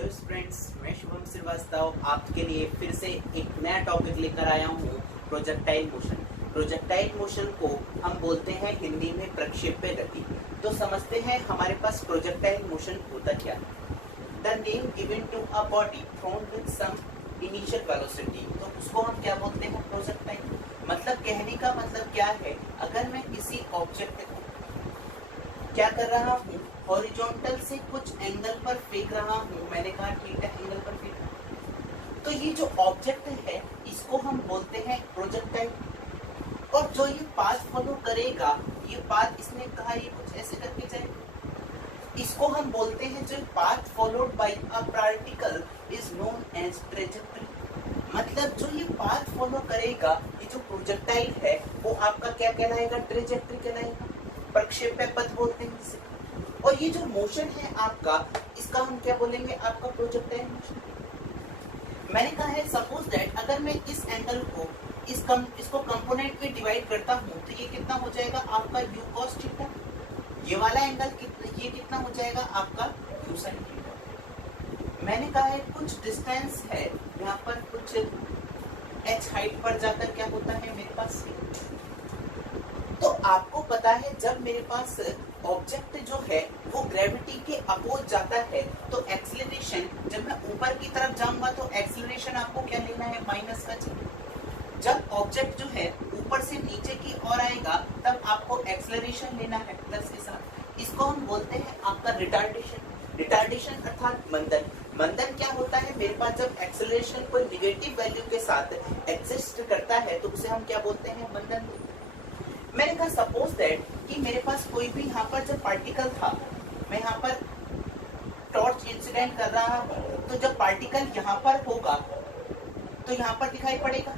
Hello students, मैं शुभम श्रीवास्तव आपके लिए फिर से एक नया टॉपिक लेकर आया हूँ, प्रोजेक्टाइल मोशन। प्रोजेक्टाइल मोशन को हम बोलते हैं हिंदी में प्रक्षेप्य गति। तो समझते हैं हमारे पास प्रोजेक्टाइल मोशन होता क्या है। The name given to a body thrown with some initial velocity, तो उसको हम क्या बोलते हैं, प्रोजेक्टाइल। मतलब कहने का मतलब क्या है, अगर मैं किसी ऑब्जेक्ट को क्या कर रहा हूँ, हॉरिजॉन्टल से कुछ एंगल पर फेंक रहा हूँ, मैंने कहा थीटा एंगल पर फेंक, तो ये जो ऑब्जेक्ट है इसको हम बोलते हैं प्रोजेक्टाइल। और जो ये पाथ फॉलो करेगा, ये पाथ इसने कहा ये कुछ ऐसे करके जाएगा, इसको हम बोलते हैं जो path followed by a particle is known as trajectory. मतलब जो ये पाथ फॉलो करेगा, ये जो प्रोजेक्टाइल है वो आपका क्या कहलाएगा, ट्रेजेक्टरी कहलाएगा, प्रक्षेप्य पथ बोलते हैं इसे। और ये जो मोशन है आपका, इसका हम क्या बोलेंगे, आपका प्रोजेक्टाइल मोशन। मैंने कहा है सपोज दैट अगर मैं इस एंगल को इसको कंपोनेंट में डिवाइड करता हूँ तो ये कितना हो जाएगा आपका u cos थीटा। ये वाला एंगल ये कितना हो जाएगा आपका u sin थीटा। मैंने कहा है कुछ डिस्टेंस है यहाँ पर, कुछ h हाइट पर जाकर क्या होता है मेरे पास। तो आपको पता है जब मेरे पास ऑब्जेक्ट जो है वो ग्रेविटी के अपोज जाता है तो एक्सीलरेशन, जब मैं ऊपर की तरफ जाऊंगा तो एक्सीलरेशन आपको क्या लेना है, माइनस का चिन्ह। जब ऑब्जेक्ट जो है ऊपर से नीचे की ओर आएगा तब आपको एक्सीलरेशन लेना है प्लस के साथ। इसको हम बोलते हैं आपका रिटार्डेशन। रिटार्डेशन अर्थात मंदन। मंदन क्या होता है, मेरे पास जब एक्सीलरेशन कोई निगेटिव वैल्यू के साथ एग्जिस्ट करता है तो उसे हम क्या बोलते हैं, मंदन। मैंने कहा सपोज दैट कि मेरे पास कोई भी यहाँ पर जब पार्टिकल था, मैं यहाँ पर टॉर्च इंसिडेंट कर रहा हूँ, तो जब पार्टिकल यहाँ पर होगा तो यहाँ पर दिखाई पड़ेगा,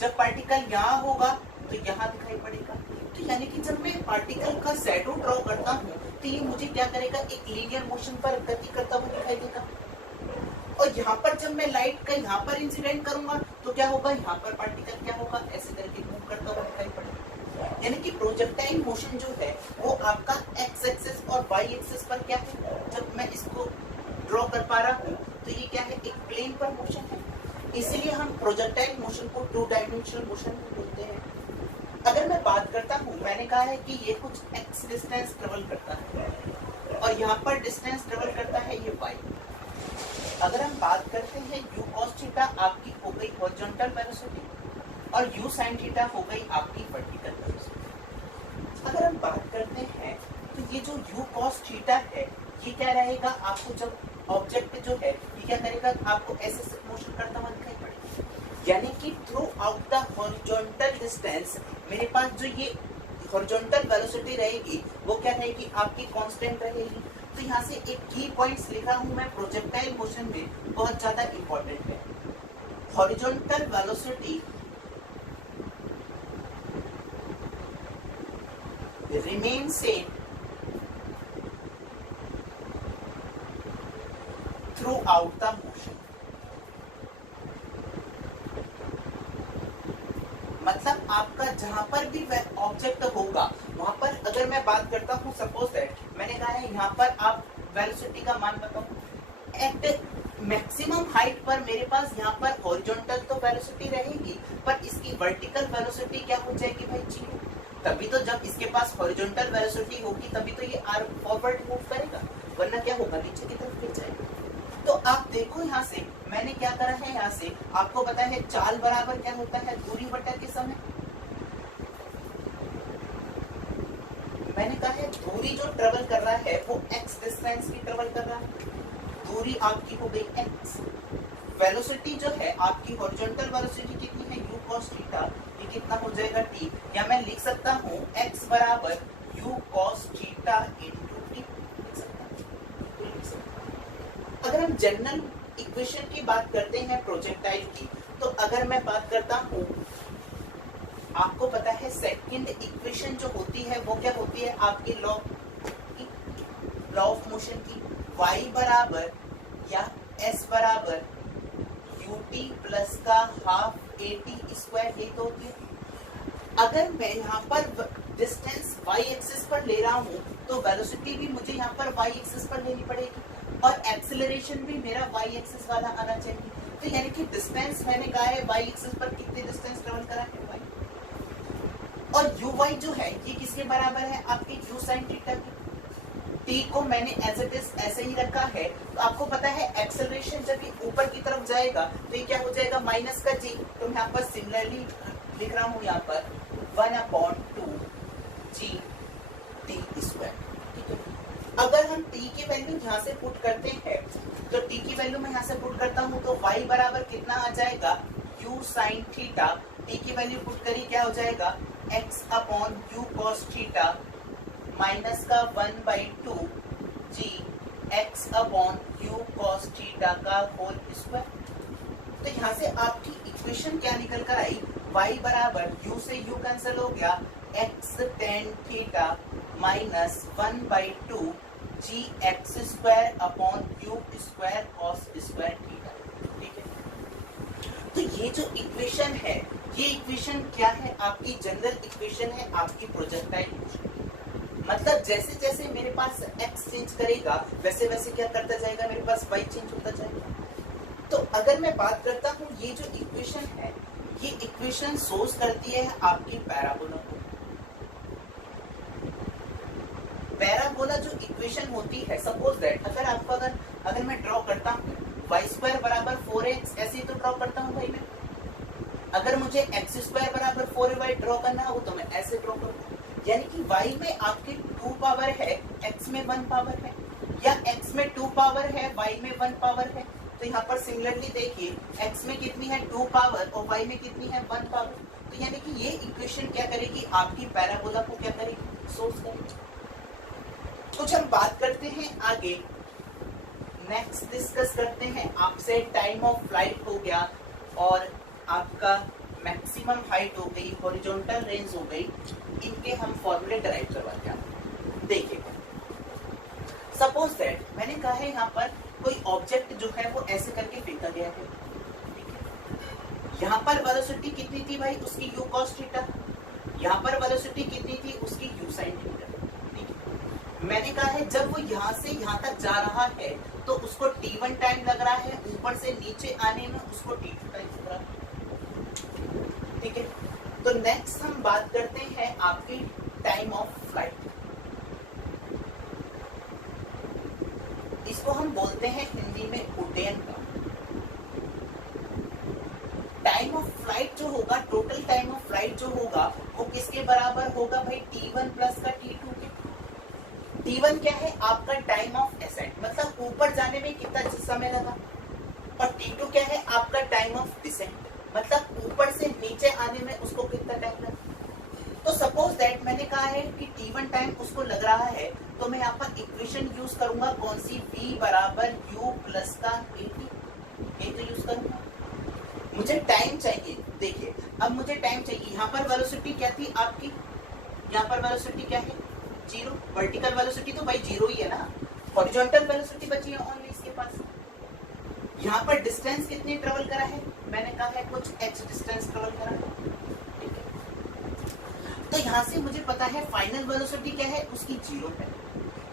जब पार्टिकल यहाँ होगा तो यहाँ दिखाई पड़ेगा। तो यानी कि जब मैं पार्टिकल का शैडो ड्रॉ करता हूँ तो ये मुझे क्या करेगा, एक लीनियर मोशन पर गति करता हुआ दिखाई देगा। और यहाँ पर जब मैं लाइट का यहाँ पर इंसिडेंट करूंगा तो क्या होगा, यहाँ पर पार्टिकल क्या होगा, ऐसे करके मूव करता हुआ दिखाई पड़ेगा। यानी कि प्रोजेक्टाइल मोशन जो है वो आपका एक्स एक्सिस और वाई एक्सिस पर क्या है, जब मैं इसको ड्रॉ कर पा रहा हूँ तो ये क्या है, एक प्लेन पर मोशन है। इसीलिए हम प्रोजेक्टाइल मोशन को टू डायमेंशनल मोशन बोलते हैं। अगर मैं बात करता हूँ, मैंने कहा है कि ये कुछ एक्स डिस्टेंस ट्रेवल करता है और यहाँ पर डिस्टेंस ट्रेवल करता है ये वाई। अगर हम बात करते हैं u cos थीटा आपकी हो गई हॉरिजॉन्टल वेलोसिटी और u sin थीटा हो गई आपकी वर्टिकल वेलोसिटी। अगर हम बात करते हैं तो ये जो u cos थीटा है ये क्या रहेगा, आपको जब ऑब्जेक्ट जो है ये क्या करेगा, आपको ऐसे मोशन करता हुआ दिखाई पड़ेगा। यानी कि through out the horizontal distance मेरे पास जो ये हॉरिजॉन्टल वेलोसिटी रहेगी वो क्या रहेगी, आपकी कांस्टेंट रहेगी। तो यहाँ से एक की पॉइंट्स लिखा हूं मैं प्रोजेक्टाइल मोशन में, बहुत ज्यादा इंपॉर्टेंट है। Horizontal velocity remain same through out the motion. मतलब आपका जहां पर भी ऑब्जेक्ट होगा वहां पर, अगर मैं बात करता हूँ सपोज दैट मैंने कहा है यहाँ पर आप वेलोसिटी का मान बताओ, एट मैक्सिमम हाइट पर मेरे पास यहाँ पर हॉरिजॉन्टल तो वेलोसिटी रहेगी पर इसकी वर्टिकल वेलोसिटी क्या हो जाएगी भाई, जीरो। तभी तो जब इसके पास हॉरिजॉन्टल वेलोसिटी होगी तभी तो ये आर फॉरवर्ड मूव करेगा, वरना क्या होगा, नीचे की तरफ गिर जाएगा। तो आप देखो यहाँ से मैंने क्या करा है, यहाँ से आपको पता है चाल बराबर क्या होता है, दूरी बटा के समय। मैंने कहा है दूरी जो ट्रेवल कर रहा है वो x डिस्टेंस की ट्रेवल कर रहा है, दूरी आपकी हो गई x। वेलोसिटी जो है आपकी हॉरिजॉन्टल वेलोसिटी कितनी है, u cos थीटा, ये कितना हो जाएगा t, या मैं लिख सकता हूँ x बराबर u cos theta into t, लिख सकता हूँ। अगर हम जनरल इक्वेशन की बात करते हैं प्रोजेक्टाइल की, तो अगर मैं बात करता हूँ, आपको पता है सेकंड इक्वेशन जो होती है वो क्या होती है, आपकी लॉ ऑफ मोशन की, y बराबर या s बराबर ut प्लस का हाफ at स्क्वायर, ये तो होती है। अगर मैं यहाँ पर डिस्टेंस y एक्सिस पर ले रहा हूँ तो वेलोसिटी भी मुझे यहाँ पर y एक्सिस पर लेनी पड़ेगी। और एक्सेलरेशन भी मेरा y एक्सिस वाला आना चाहिए। तो यानी कि डिस्टेंस मैंने कहा है y एक्सिस पर कितने डिस्टेंस ट्रेवल करा है y, और uy जो है ये किसके बराबर है आपके u sin थीटा के। t को मैंने एज इट इज ऐसे ही रखा है। तो आपको पता है एक्सेलरेशन जब ये ऊपर की तरफ जाएगा तो ये क्या हो जाएगा माइनस का g। तो मैं यहाँ पर सिमिलरली लिख रहा हूँ यहाँ पर 1/2 g t स्क्वायर। ठीक है, अगर हम t की वैल्यू यहाँ से पुट करते हैं तो t की वैल्यू मैं यहाँ से पुट करता हूँ तो y बराबर कितना आ जाएगा u sin थीटा। t की वैल्यू पुट करी क्या हो जाएगा x upon u cos theta minus का 1/2 g x upon u cos theta का होल स्क्वायर। तो यहाँ से आपकी इक्वेशन क्या निकल कर आई y बराबर u से u कैंसिल हो गया x tan theta minus 1/2 g x square upon u square cos square theta. ठीक है, तो ये जो इक्वेशन है ये इक्वेशन क्या है आपकी जनरल इक्वेशन है आपकी प्रोजेक्टाइल मोशन। मतलब जैसे जैसे मेरे पास x चेंज करेगा वैसे वैसे क्या करता जाएगा मेरे पास y चेंज होता जाएगा। तो अगर मैं बात करता हूँ ये जो इक्वेशन है ये इक्वेशन सोर्स करती है आपकी पैराबोला को। पैराबोला जो इक्वेशन होती है सपोज दैट अगर आपको अगर मैं ड्रॉ करता हूँ y स्क्वायर बराबर 4x ऐसे ही तो ड्रॉ करता हूँ भाई मैं। अगर मुझे x स्क्वायर बराबर 4y ड्रॉ करना हो तो मैं ऐसे ड्रॉ करूँ। यानी कि y में आपकी 2 पावर है x में 1 पावर है, या x में 2 पावर है y में 1 पावर है। तो यहाँ पर सिमिलरली देखिए x में कितनी है 2 पावर और y में कितनी है 1 पावर। तो यानी कि ये इक्वेशन क्या करेगी आपकी पैराबोला को क्या करेगी सोर्स करेगी। कुछ हम बात करते हैं आगे, नेक्स्ट डिस्कस करते हैं आपसे टाइम ऑफ फ्लाइट हो गया और आपका मैक्सिमम हाइट हो गई, हॉरिजॉन्टल रेंज हो गई, इनके हम फॉर्मूले डराइव करवाते हैं। देखिए सपोज दैट मैंने कहा है यहाँ पर कोई ऑब्जेक्ट जो है वो ऐसे करके फेंका गया है। यहाँ पर वेलोसिटी कितनी थी भाई उसकी u cos थीटा, यहाँ पर वेलोसिटी कितनी थी उसकी u sin थीटा। मैंने कहा है जब वो यहाँ से यहाँ तक जा रहा है तो उसको t1 टाइम लग रहा है, ऊपर से नीचे आने में उसको t2 टाइम लग रहा है। ठीक है, तो नेक्स्ट हम बात करते हैं आपकी टाइम ऑफ फ्लाइट। इसको हम बोलते हैं हिंदी में उड्डयन का। टाइम ऑफ फ्लाइट जो होगा, टोटल टाइम ऑफ फ्लाइट जो होगा वो किसके बराबर होगा भाई t1 प्लस का t2 के। t1 क्या है आपका टाइम ऑफ एसेंट, मतलब ऊपर जाने में कितना समय लगा, और t2 क्या है आपका टाइम ऑफ डिसेंट, मतलब ऊपर से नीचे आने में उसको कितना टाइम लगा। तो सपोज दैट मैंने कहा है कि t1 टाइम उसको लग रहा है तो मैं यहाँ पर इक्वेशन यूज करूंगा कौन सी v बराबर u प्लस का at, ये तो यूज करूंगा। मुझे टाइम चाहिए, देखिए अब मुझे टाइम चाहिए। यहाँ पर वेलोसिटी क्या थी आपकी, यहाँ पर वेलोसिटी क्या है 0, वर्टिकल वेलोसिटी तो भाई 0 ही है ना, हॉरिजॉन्टल वेलोसिटी बची है ओनली इसके पास। यहाँ पर डिस्टेंस कितनी ट्रेवल करा है, मैंने कहा है कुछ h डिस्टेंस ट्रेवल करा है। ठीक है, तो यहाँ से मुझे पता है फाइनल वेलोसिटी क्या है उसकी 0 है।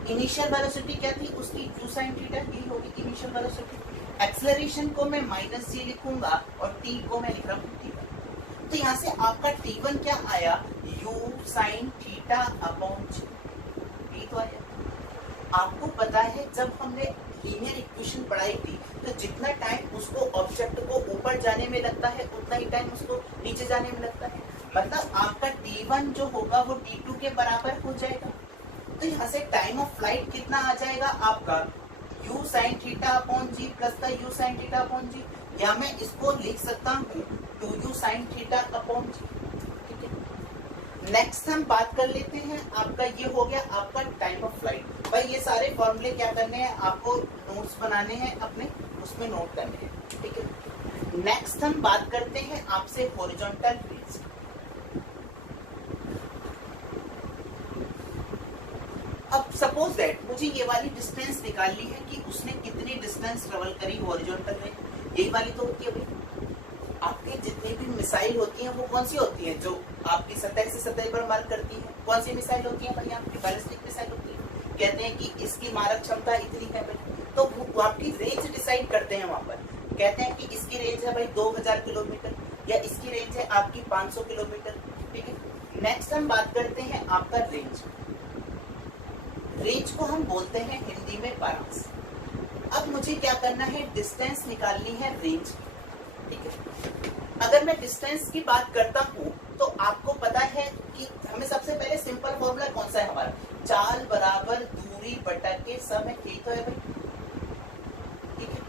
इनिशियल वेलोसिटी क्या थी उसकी u sin थीटा, ये होगी इनिशियल वेलोसिटी। एक्सेलरेशन को मैं माइनस g लिखूंगा और t को मैं लिख रहा हूँ t1। तो यहाँ से आपका t1 क्या आया u sin theta upon g, ये तो आया। आपको पता है जब हमने लीनियर इक्वेशन पढ़ाई थी तो जितना टाइम उसको ऑब्जेक्ट को ऊपर जाने में लगता है उतना ही टाइम उसको नीचे जाने में लगता है। मतलब आपका t1 जो होगा वो t2 के बराबर हो जाएगा। तो यहाँ से टाइम ऑफ फ्लाइट कितना आ जाएगा आपका u sin theta upon g plus का u sin theta upon g, या मैं इसको लिख सकता हूँ 2u sin theta upon g। ठीक है, नेक्स्ट हम बात कर लेते हैं आपका ये हो गया आपका टाइम ऑफ फ्लाइट। भाई ये सारे फॉर्मूले क्या करने हैं आपको नोट्स बनाने हैं अपने, उसमें नोट करने हैं। ठीक है, नेक्स्ट हम बात करते हैं आपसे हॉरिजॉन्टल रेंज। अब सपोज दैट मुझे ये वाली डिस्टेंस निकालनी है कि उसने कितनी डिस्टेंस ट्रेवल करी हॉरिजॉन्टल रेंज, यही वाली तो होती है भाई। आपकी जितनी भी मिसाइल होती हैं वो कौन सी होती हैं जो आपकी सतह से सतह पर मार करती है, कौन सी मिसाइल होती है भाई आपकी बैलिस्टिक मिसाइल होती है। कहते हैं कि इसकी मारक क्षमता इतनी है भाई, तो वो आपकी रेंज डिसाइड करते हैं वहां पर, कहते हैं कि इसकी रेंज है भाई 2000 किलोमीटर या इसकी रेंज है आपकी 500 किलोमीटर, ठीक है। नेक्स्ट हम बात करते हैं आपका रेंज। रेंज को हम बोलते हैं हिंदी में पारांस। अब मुझे क्या करना है, डिस्टेंस निकालनी है रेंज, ठीक है। अगर मैं डिस्टेंस की बात करता हूँ तो आपको पता है कि हमें सबसे पहले सिंपल फॉर्मूला कौन सा है हमारा, चाल बराबर दूरी बटा के समय, यही तो है भाई, ठीक है।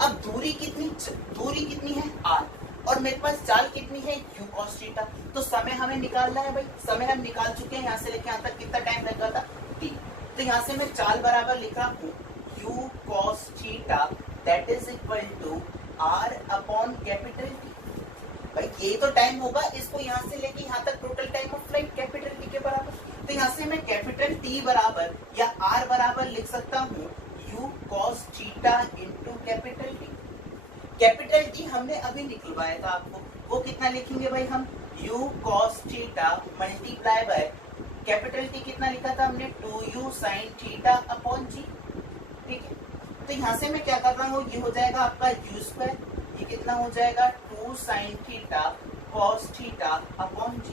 अब दूरी कितनी है r, और मेरे पास चाल कितनी है u cos थीटा, तो समय हमें निकालना है भाई, समय हम निकाल चुके हैं, यहाँ से लेके यहाँ तक कितना टाइम लगा था t, तो यहाँ से मैं चाल बराबर लिख रहा हूँ u cos theta that is equal to r upon capital T। भाई ये तो टाइम होगा, इसको यहाँ से लेके यहाँ तक total time of flight capital T के बराबर, तो यहाँ से मैं कैपिटल T बराबर या r बराबर लिख सकता हूँ u cos theta into capital T। Capital T हमने अभी निकलवाया था आपको, वो कितना लिखेंगे भाई हम, u cos theta multiply by capital T कितना लिखा था हमने, 2u sin theta upon g, ठीक है। तो यहाँ से मैं क्या कर रहा हूँ, ये हो जाएगा आपका u स्क्वायर, ये कितना हो जाएगा 2 sin theta cos theta upon g।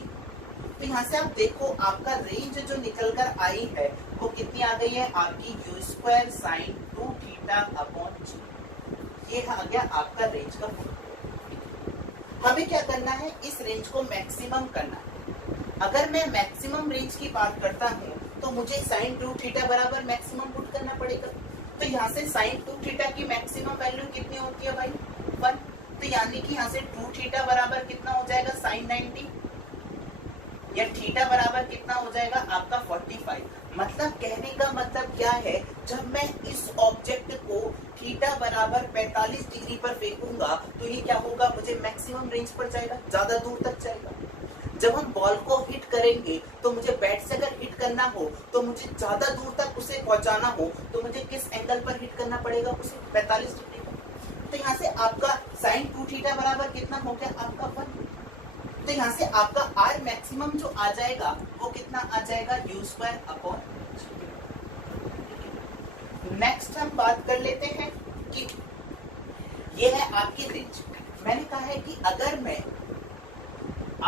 तो यहाँ से आप देखो आपका रेंज जो निकल कर आई है वो कितनी आ गई है आपकी u square sin 2 theta upon g। ये आ गया आपका रेंज का फॉर्मूला। हमें क्या करना है, इस रेंज को मैक्सिमम करना है। अगर मैं मैक्सिमम रेंज की बात करता हूँ तो मुझे sin 2 थीटा बराबर मैक्सिमम पुट करना पड़ेगा, तो यहाँ से sin 2 थीटा की मैक्सिमम वैल्यू कितनी होती है भाई 1, तो यानी कि यहाँ से 2 थीटा बराबर कितना हो जाएगा sin 90, या थीटा बराबर कितना हो जाएगा आपका 45। मतलब कहने का मतलब क्या है, जब मैं इस ऑब्जेक्ट को थीटा बराबर 45 डिग्री पर फेंकूंगा तो ये क्या होगा, मुझे मैक्सिमम रेंज पर जाएगा, ज्यादा दूर तक जाएगा। जब हम बॉल को हिट करेंगे तो मुझे बैट से अगर हिट करना हो तो मुझे ज्यादा दूर तक उसे पहुंचाना हो तो मुझे किस एंगल पर हिट करना पड़ेगा, उसे 45 डिग्री पर। तो यहाँ से आपका sin 2 थीटा बराबर कितना हो गया आपका 1, तो यहाँ से आपका r मैक्सिमम जो आ जाएगा वो कितना आ जाएगा u स्क्वायर अपॉन। नेक्स्ट हम बात कर लेते हैं कि ये है आपकी रेंज। मैंने कहा है कि अगर मैं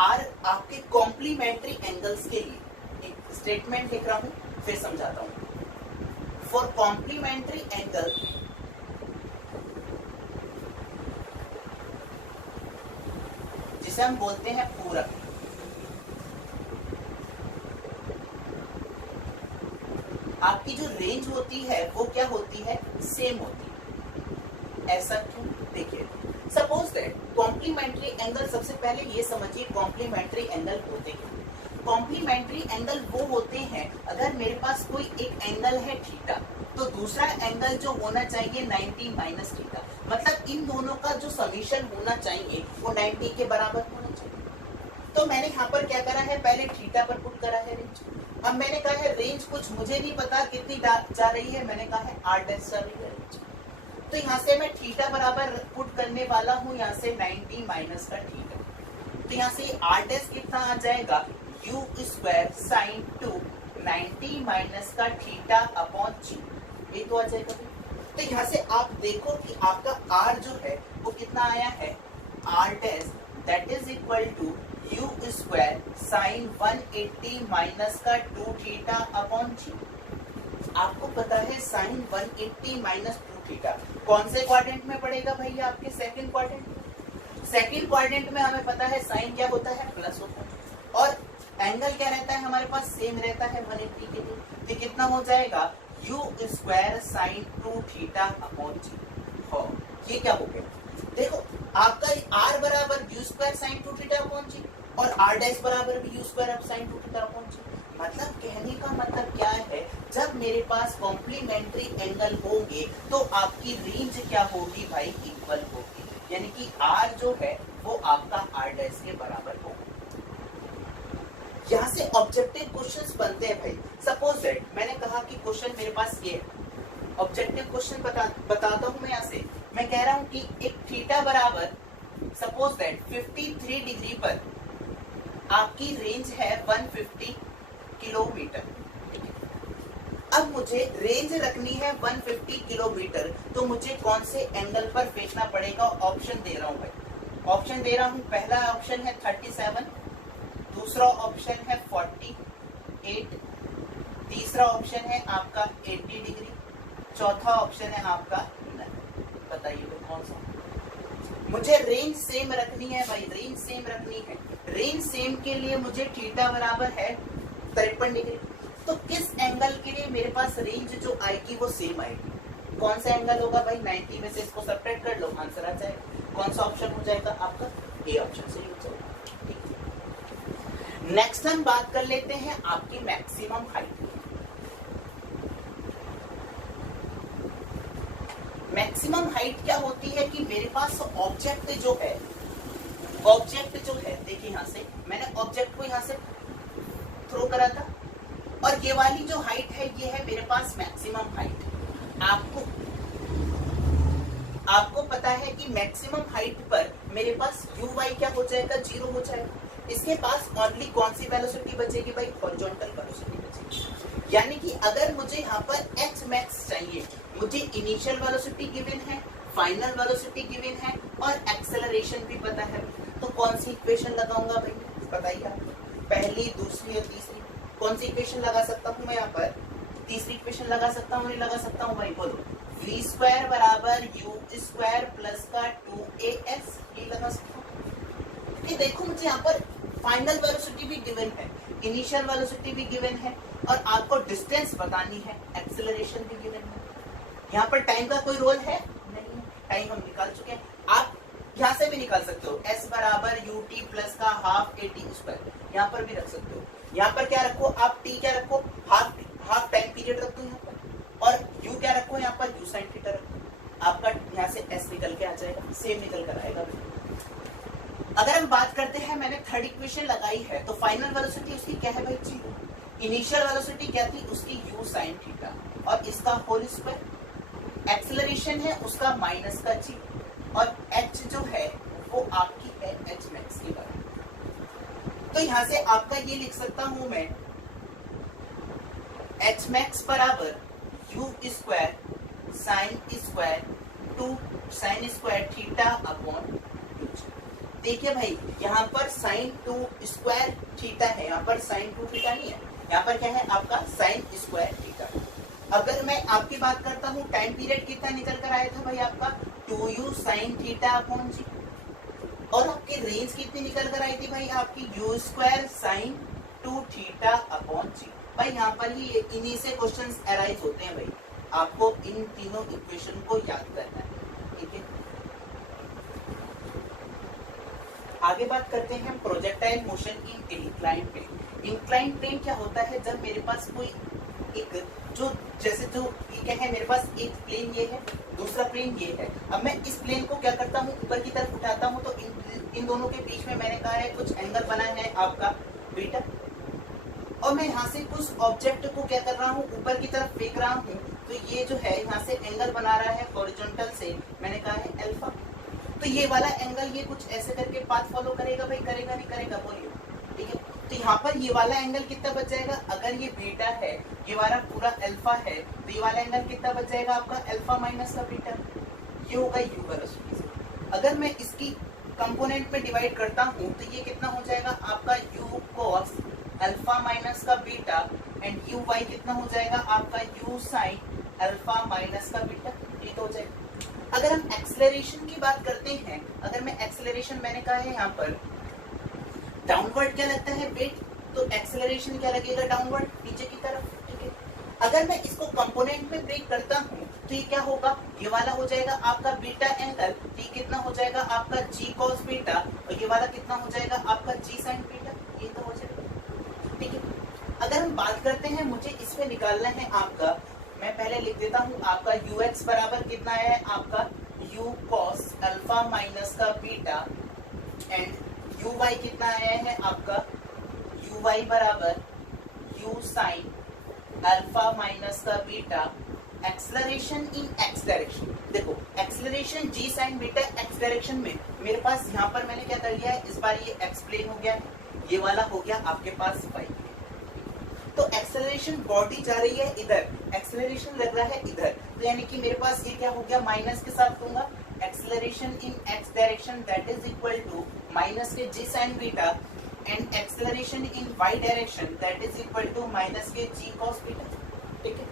r आपके कॉम्प्लीमेंट्री एंगल्स के लिए एक स्टेटमेंट लिख रहा हूं, फिर समझाता हूं। फॉर कॉम्प्लीमेंट्री एंगल जिसे हम बोलते हैं पूरक, आपकी जो रेंज होती है वो क्या होती है, सेम होती है। ऐसा क्यों, देखिए सपोज दैट कॉम्प्लीमेंट्री एंगल, सबसे पहले ये समझिए कॉम्प्लीमेंट्री एंगल होते हैं। कॉम्प्लीमेंट्री एंगल वो होते हैं, अगर मेरे पास कोई एक एंगल है थीटा तो दूसरा एंगल जो होना चाहिए 90 माइनस थीटा, मतलब इन दोनों का जो समीशन होना चाहिए वो 90 के बराबर होना चाहिए। तो मैंने यहाँ पर क्या करा है, पहले थीटा पर पुट करा है रेंज। अब मैंने कहा है रेंज कुछ मुझे नहीं पता कितनी जा रही है, मैंने कहा है r डैश जा रही है रेंज। तो यहाँ से मैं थीटा बराबर पुट करने वाला हूँ, यहाँ से 90 माइनस का थीटा, तो यहाँ से r डैश कितना आ जाएगा u स्क्वायर साइन 2 90 माइनस का थीटा अपॉन g, ये तो आ जाएगा। तो यहाँ से आप देखो कि आपका r जो है वो कितना आया है, r dash that is equal to u square sine 180 minus का 2 थीटा अपॉन g। आपको पता है साइन 180 माइनस 2 थीटा कौन से क्वाड्रेंट में पड़ेगा भैया, आपके सेकंड क्वाड्रेंट। सेकंड क्वाड्रेंट में हमें पता है साइन क्या होता है, प्लस होता है, और एंगल क्या रहता है हमारे पास, सेम रहता है 180 के लिए। ये कितना हो जाएगा, u square sign 2 theta upon g। हो ये क्या हो गया, देखो आपका r बराबर u square sign 2 theta upon g और r डैश बराबर भी u square sign 2 theta upon g। मतलब कहने का मतलब क्या है, जब मेरे पास कॉम्प्लीमेंट्री एंगल होंगे तो आपकी रेंज क्या होगी भाई, इक्वल होगी, यानी कि r जो है वो आपका r डैश के बराबर होगा। यहाँ से ऑब्जेक्टिव क्वेश्चंस बनते हैं भाई। सपोज दैट मैंने कहा कि क्वेश्चन मेरे पास ये ऑब्जेक्टिव क्वेश्चन बताता हूँ मैं। यहाँ से मैं कह रहा हूँ कि एक थीटा बराबर सपोज दैट 53 डिग्री पर आपकी रेंज है 150 किलोमीटर। अब मुझे रेंज रखनी है 150 किलोमीटर, तो मुझे कौन से एंगल पर फेंकना पड़ेगा? ऑप्शन दे रहा हूं भाई, ऑप्शन दे रहा हूं। पहला ऑप्शन है 37, दूसरा ऑप्शन है 48, तीसरा ऑप्शन है आपका 80 डिग्री, चौथा ऑप्शन है आपका 9। बताइए तो कौन सा? मुझे रेंज सेम रखनी है भाई, रेंज सेम रखनी है। रेंज सेम के लिए मुझे थीटा बराबर है 53 डिग्री। तो किस एंगल के लिए मेरे पास रेंज जो आएगी वो सेम आएगी? कौन सा एंगल होगा भाई? 90 में से इसको सब्ट्रैक्ट कर लो, आंसर आ जाएगा। कौन सा ऑप्शन हो जाएगा आपका? ए ऑप्शन से हो जाएगा। नेक्स्ट हम बात कर लेते हैं आपकी मैक्सिमम हाइट। मैक्सिमम हाइट क्या होती है कि मेरे पास ऑब्जेक्ट जो है देखिए यहां से मैंने ऑब्जेक्ट को यहां से थ्रो करा था, और ये वाली जो हाइट है ये है मेरे पास मैक्सिमम हाइट। आपको पता है कि मैक्सिमम हाइट पर मेरे पास यू वाई क्या हो जाएगा? 0 हो जाएगा। इसके पास ओनली कौन सी वेलोसिटी बचेगी भाई? हॉरिजॉन्टल वेलोसिटी बचेगी। यानी कि अगर मुझे यहाँ पर एच मैक्स चाहिए, मुझे इनिशियल वेलोसिटी गिवन है, फाइनल वेलोसिटी गिवन है, और एक्सेलरेशन भी पता है, तो कौन सी इक्वेशन लगाऊंगा भाई? बताइए आप। पहली, दूसरी और तीसरी कौन सी इक्वेशन लगा सकता हूँ मैं? यहाँ पर तीसरी इक्वेशन लगा सकता हूँ, नहीं लगा सकता हूँ भाई? बोलो। v स्क्वायर बराबर u स्क्वायर प्लस का 2as, ये लगा सकता हूँ। ये देखो मुझे यहाँ पर फाइनल वेलोसिटी भी गिवन है, इनिशियल वेलोसिटी भी गिवन है, और आपको डिस्टेंस बतानी है, एक्सेलरेशन भी गिवन है। यहाँ पर टाइम का कोई रोल है नहीं, टाइम हम निकाल चुके हैं। आप यहाँ से भी निकाल सकते हो, s बराबर ut प्लस का हाफ at स्क्वायर, यहाँ पर भी रख सकते हो। यहाँ पर क्या रखो आप? t क्या रखो? हाफ टाइम पीरियड रख दो यहाँ पर, और u क्या रखो? यहाँ पर u sin थीटा रखो। आपका यहाँ से s निकल के आ जाएगा, सेम निकल कर आएगा। अगर हम बात करते हैं, मैंने थर्ड इक्वेशन लगाई है, तो फाइनल वेलोसिटी उसकी क्या है भाई? 0। इनिशियल वेलोसिटी क्या थी उसकी? u sin थीटा, और इसका होल स्क्वायर। एक्सेलरेशन है उसका माइनस का 0, और h जो है वो आपकी है h मैक्स की बराबर। तो यहाँ से आपका ये लिख सकता हूं मैं, h मैक्स बराबर u square sine square 2 sine square theta upon 2। देखिए भाई यहाँ पर साइन 2 स्क्वायर थीटा है, यहाँ पर साइन 2 थीटा नहीं है, यहाँ पर क्या है आपका साइन स्क्वायर थीटा। अगर मैं आपकी बात करता हूँ, टाइम पीरियड कितना निकल कर आया था भाई आपका? 2u sine theta upon g, और आपकी रेंज कितनी निकल कर आई थी भाई? आपकी u square sign 2 theta upon g। भाई यहाँ पर ही इन्हीं से क्वेश्चंस अराइज होते हैं भाई, आपको इन तीनों इक्वेशन को याद करना है, ठीक है। आगे बात करते हैं projectile motion in inclined plane. Inclined plane क्या होता है? जब मेरे पास कोई एक जो क्या है, मेरे पास एक प्लेन ये है, दूसरा प्लेन ये है। अब मैं इस प्लेन को क्या करता हूँ? ऊपर की तरफ उठाता हूँ, तो इन दोनों के बीच में मैंने कहा है कुछ एंगल बना है आपका बीटा, और मैं यहाँ से कुछ ऑब्जेक्ट को क्या कर रहा हूँ? ऊपर की तरफ फेंक रहा हूँ, तो ये जो है यहाँ से एंगल बना रहा है हॉरिजॉन्टल से, मैंने कहा है अल्फा। तो ये वाला एंगल ये कुछ ऐसे करके पाथ फॉलो करेगा भाई? करेगा नहीं करेगा? बोलिए, ठीक है। तो यहाँ पर ये वाला एंगल कितना बच जाएगा? अगर ये बीटा है, ये वाला पूरा अल्फा है, तो ये वाला एंगल कितना बच जाएगा आपका? अल्फा माइनस का बीटा, ये होगा u वेलोसिटी से। अगर मैं इसकी कंपोनेंट में डिवाइड करता हूँ, तो ये कितना हो जाएगा आपका? u cos अल्फा माइनस का बीटा, एंड u y कितना हो जाएगा आपका? u sin अल्फा माइनस का बीटा, ये तो हो जाएगा। अगर हम एक्सेलरेशन की बात करते हैं, अगर मैं एक्सेलरेशन मैंने कहा है यहाँ पर डाउनवर्ड क्या लगता है? वेट, तो एक्सेलरेशन क्या लगेगा? डाउनवर्ड, नीचे की तरफ, ठीक है। अगर मैं इसको कंपोनेंट में ब्रेक करता हूँ, तो ये क्या होगा? ये वाला हो जाएगा आपका बीटा एंगल, ये कितना हो जाएगा आपका? g cos बीटा, और ये वाला कितना हो जाएगा आपका? g sin बीटा, ये तो हो जाएगा, ठीक है। अगर हम बात करते हैं, मुझे इसमें निकालना है आपका, मैं पहले लिख देता हूँ आपका ux बराबर कितना है आपका? u cos अल्फा माइनस का बीटा, एंड uy कितना आया है आपका? uy बराबर u sin अल्फा माइनस का beta, acceleration in x direction. देखो acceleration g sin beta x direction में मेरे पास यहाँ पर मैंने क्या कर लिया है? इस बार ये एक्स प्लेन हो गया है, ये वाला हो गया आपके पास y। तो एक्सेलरेशन बॉडी जा रही है इधर, एक्सेलरेशन लग रहा है इधर, तो यानी कि मेरे पास ये क्या हो गया, माइनस के साथ दूंगा, acceleration in x direction that is equal to minus के g sine beta and acceleration in y direction that is equal to minus के जी कॉस बीटा। ठीक है,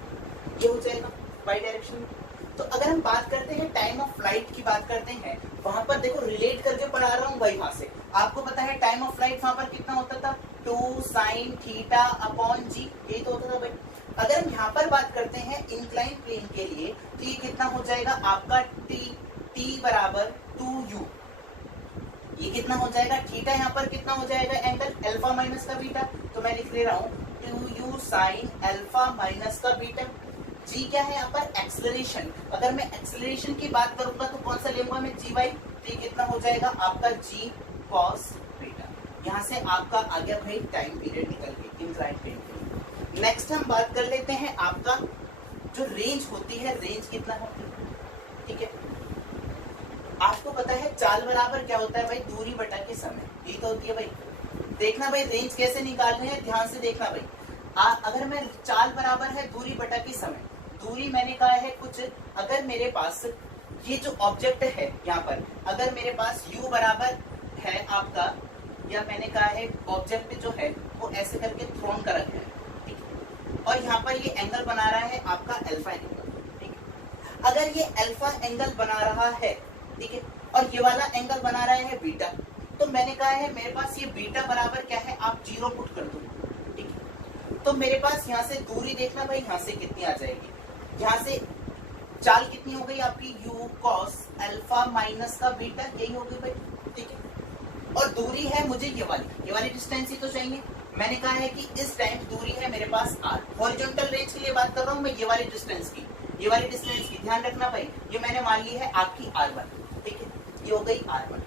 ये हो जाएगा वाई डायरेक्शन में। तो अगर हम बात करते हैं टाइम ऑफ फ्लाइट की बात करते हैं, वहां पर देखो रिलेट करके पढ़ा रहा हूँ भाई, वहां से आपको पता है टाइम ऑफ फ्लाइट वहां पर कितना होता था, 2 sin थीटा अपॉन जी, यही तो होता था भाई। अगर हम यहाँ पर बात करते हैं इंक्लाइन प्लेन के लिए, तो ये कितना हो जाएगा आपका t बराबर 2u, ये कितना हो जाएगा, थीटा यहाँ पर कितना हो जाएगा एंगल, अल्फा माइनस का बीटा, तो मैं लिख ले रहा हूँ 2u साइन अल्फा माइनस का बीटा। जी क्या है यहाँ पर, एक्सेलरेशन, अगर मैं एक्सेलरेशन की बात करूंगा तो कौन सा लेऊंगा मैं, जी वाई, तो कितना हो जाएगा आपका जी कॉस बीटा। यहाँ से आपका आ गया भाई टाइम पीरियड निकल के इंक्लाइन प्लेन के। नेक्स्ट हम बात कर लेते हैं आपका जो रेंज होती है, रेंज कितना होती है। ठीक है, आपको पता है चाल बराबर क्या होता है भाई, दूरी बटा के समय, ये तो होती है भाई। देखना भाई रेंज कैसे निकाल रहे हैं, ध्यान से देखना भाई। अगर मैं चाल बराबर है दूरी बटा के समय, दूरी मैंने कहा है कुछ, अगर मेरे पास ये जो ऑब्जेक्ट है यहाँ पर, अगर मेरे पास u बराबर है आपका, या मैंने कहा है ऑब्जेक्ट जो है वो ऐसे करके थ्रोन कर रखा है, ठीक है, और यहाँ पर ये एंगल बना रहा है आपका अल्फा एंगल। ठीक है, अगर ये अल्फा एंगल बना रहा है, ठीक है, और ये वाला एंगल बना रहा है बीटा, तो मैंने कहा है मेरे पास ये बीटा बराबर क्या है, आप 0 पुट कर दो। ठीक है, तो मेरे पास यहाँ से दूरी देखना भाई, यहाँ से कितनी आ जाएगी, यहाँ से चाल कितनी हो गई आपकी, u cos अल्फा माइनस का बीटा, यही होगी भाई। ठीक है, और दूरी है मुझे ये वाली डिस्टेंस ही तो चाहिए। मैंने कहा है कि इस टाइम दूरी है मेरे पास r, हॉरिजॉन्टल रेंज के लिए बात कर रहा हूँ मैं, ये वाली डिस्टेंस की, ये वाली डिस्टेंस की ध्यान रखना भाई, ये मैंने मान ली है आपकी r1। ठीक है, ये हो गई r1।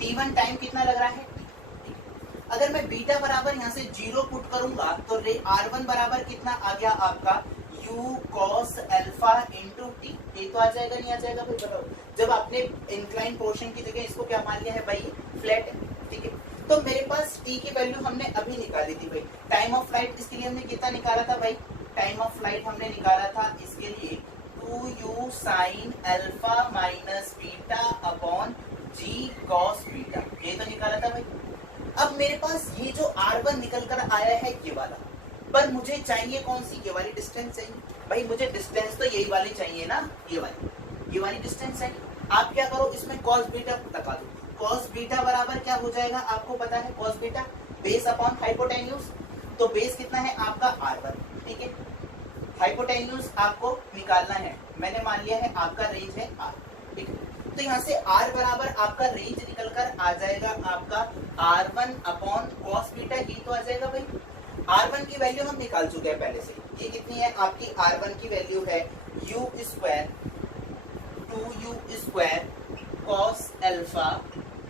t1 टाइम कितना लग रहा है, अगर मैं बीटा बराबर यहाँ से 0 पुट करूंगा तो r1 बराबर कितना आ गया आपका, u cos alpha into T, ये तो आ जाएगा नहीं आ जाएगा भाई, बताओ। जब आपने इंक्लाइन पोर्शन की जगह इसको क्या मान लिया है भाई, फ्लैट है। ठीक है, तो मेरे पास t की वैल्यू हमने अभी निकाली थी भाई, टाइम ऑफ फ्लाइट इसके लिए हमने कितना निकाला था भाई, टाइम ऑफ फ्लाइट हमने निकाला था इसके लिए 2u sine alpha minus beta upon g cos beta, ये तो निकाला था भाई। अब मेरे पास ये जो r1 निकल कर आया है ये वाला, पर मुझे चाहिए कौन सी, ये वाली डिस्टेंस चाहिए भाई, मुझे डिस्टेंस तो यही वाली चाहिए ना, ये वाली डिस्टेंस चाहिए। आप क्या करो, इसमें cos बीटा लगा दो, cos बीटा बराबर क्या हो जाएगा आपको पता है, cos beta base upon hypotenuse, तो बेस कितना है आपका r1। ठीक है, हाइपोटेन्यूज आपको निकालना है, मैंने मान लिया है आपका रेंज है r। ठीक है, तो यहाँ से r बराबर आपका रेंज निकल कर आ जाएगा आपका r1 अपॉन cos बीटा, ये तो आ जाएगा भाई। r1 की वैल्यू हम निकाल चुके हैं पहले से, ये कितनी है आपकी, r1 की वैल्यू है u square 2u square cos alpha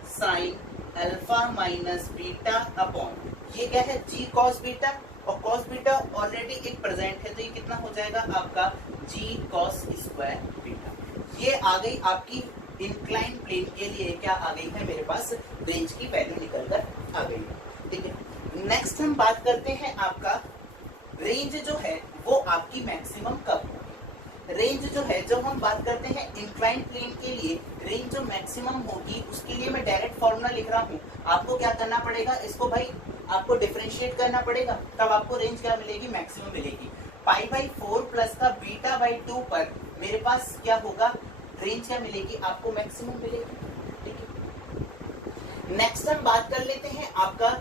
sign alpha minus beta upon, ये क्या है g cos बीटा, और cos बीटा ऑलरेडी एक प्रेजेंट है, तो ये कितना हो जाएगा आपका g cos स्क्वायर बीटा। ये आ गई आपकी इंक्लाइन प्लेन के लिए, क्या आ गई है मेरे पास, रेंज की वैल्यू निकल कर आ गई है। ठीक है, नेक्स्ट हम बात करते हैं आपका रेंज जो है वो आपकी मैक्सिमम कब होगी। रेंज जो है, जब हम बात करते हैं इंक्लाइन प्लेन के लिए, रेंज जो मैक्सिमम होगी उसके लिए मैं डायरेक्ट फॉर्मूला लिख रहा हूँ। आपको क्या करना पड़ेगा, इसको भाई आपको डिफरेंशिएट करना पड़ेगा, तब आपको रेंज क्या मिलेगी, मैक्सिमम मिलेगी। π/4 प्लस का β/2 पर मेरे पास क्या होगा, रेंज क्या मिलेगी आपको, मैक्सिमम मिलेगी। ठीक है, नेक्स्ट हम बात कर लेते हैं आपका,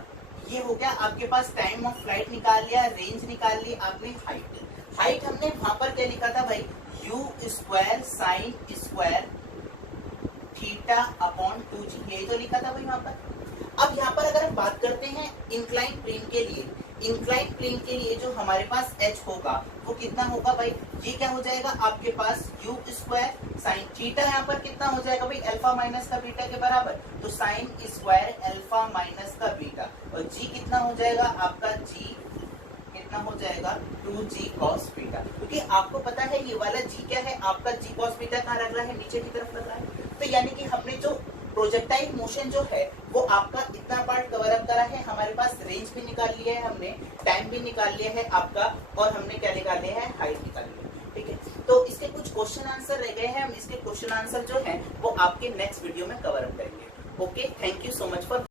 ये हो गया आपके पास टाइम ऑफ फ्लाइट निकाल लिया, रेंज निकाल ली आपने, हाइट हमने वहां पर क्या लिखा था भाई, u square sine square theta upon 2g, यही तो लिखा था भाई वहां पर। अब यहाँ पर अगर हम बात करते हैं इंक्लाइन प्लेन के लिए, इंक्लाइन प्लेन के लिए जो हमारे पास h होगा वो कितना होगा भाई, ये क्या हो जाएगा आपके पास u स्क्वायर साइन थीटा, यहाँ पर कितना हो जाएगा भाई, अल्फा माइनस का बीटा के बराबर, तो साइन स्क्वायर अल्फा माइनस का बीटा, और g कितना हो जाएगा आपका, g कितना हो जाएगा 2g cos बीटा, क्योंकि आपको पता है ये वाला g क्या है आपका, g cos बीटा कहाँ लग रहा है, नीचे की तरफ लग रहा है। तो यानी कि हमने जो प्रोजेक्टाइल मोशन जो है वो आपका इतना पार्ट कवर अप करा है, हमारे पास रेंज भी निकाल लिया है हमने, टाइम भी निकाल लिया है आपका, और हमने क्या निकाल लिया है, हाइट निकाल लिया है। ठीक है, तो इसके कुछ क्वेश्चन आंसर रह गए हैं, हम इसके क्वेश्चन आंसर जो है वो आपके नेक्स्ट वीडियो में कवर अप करेंगे। Okay, thank you so much for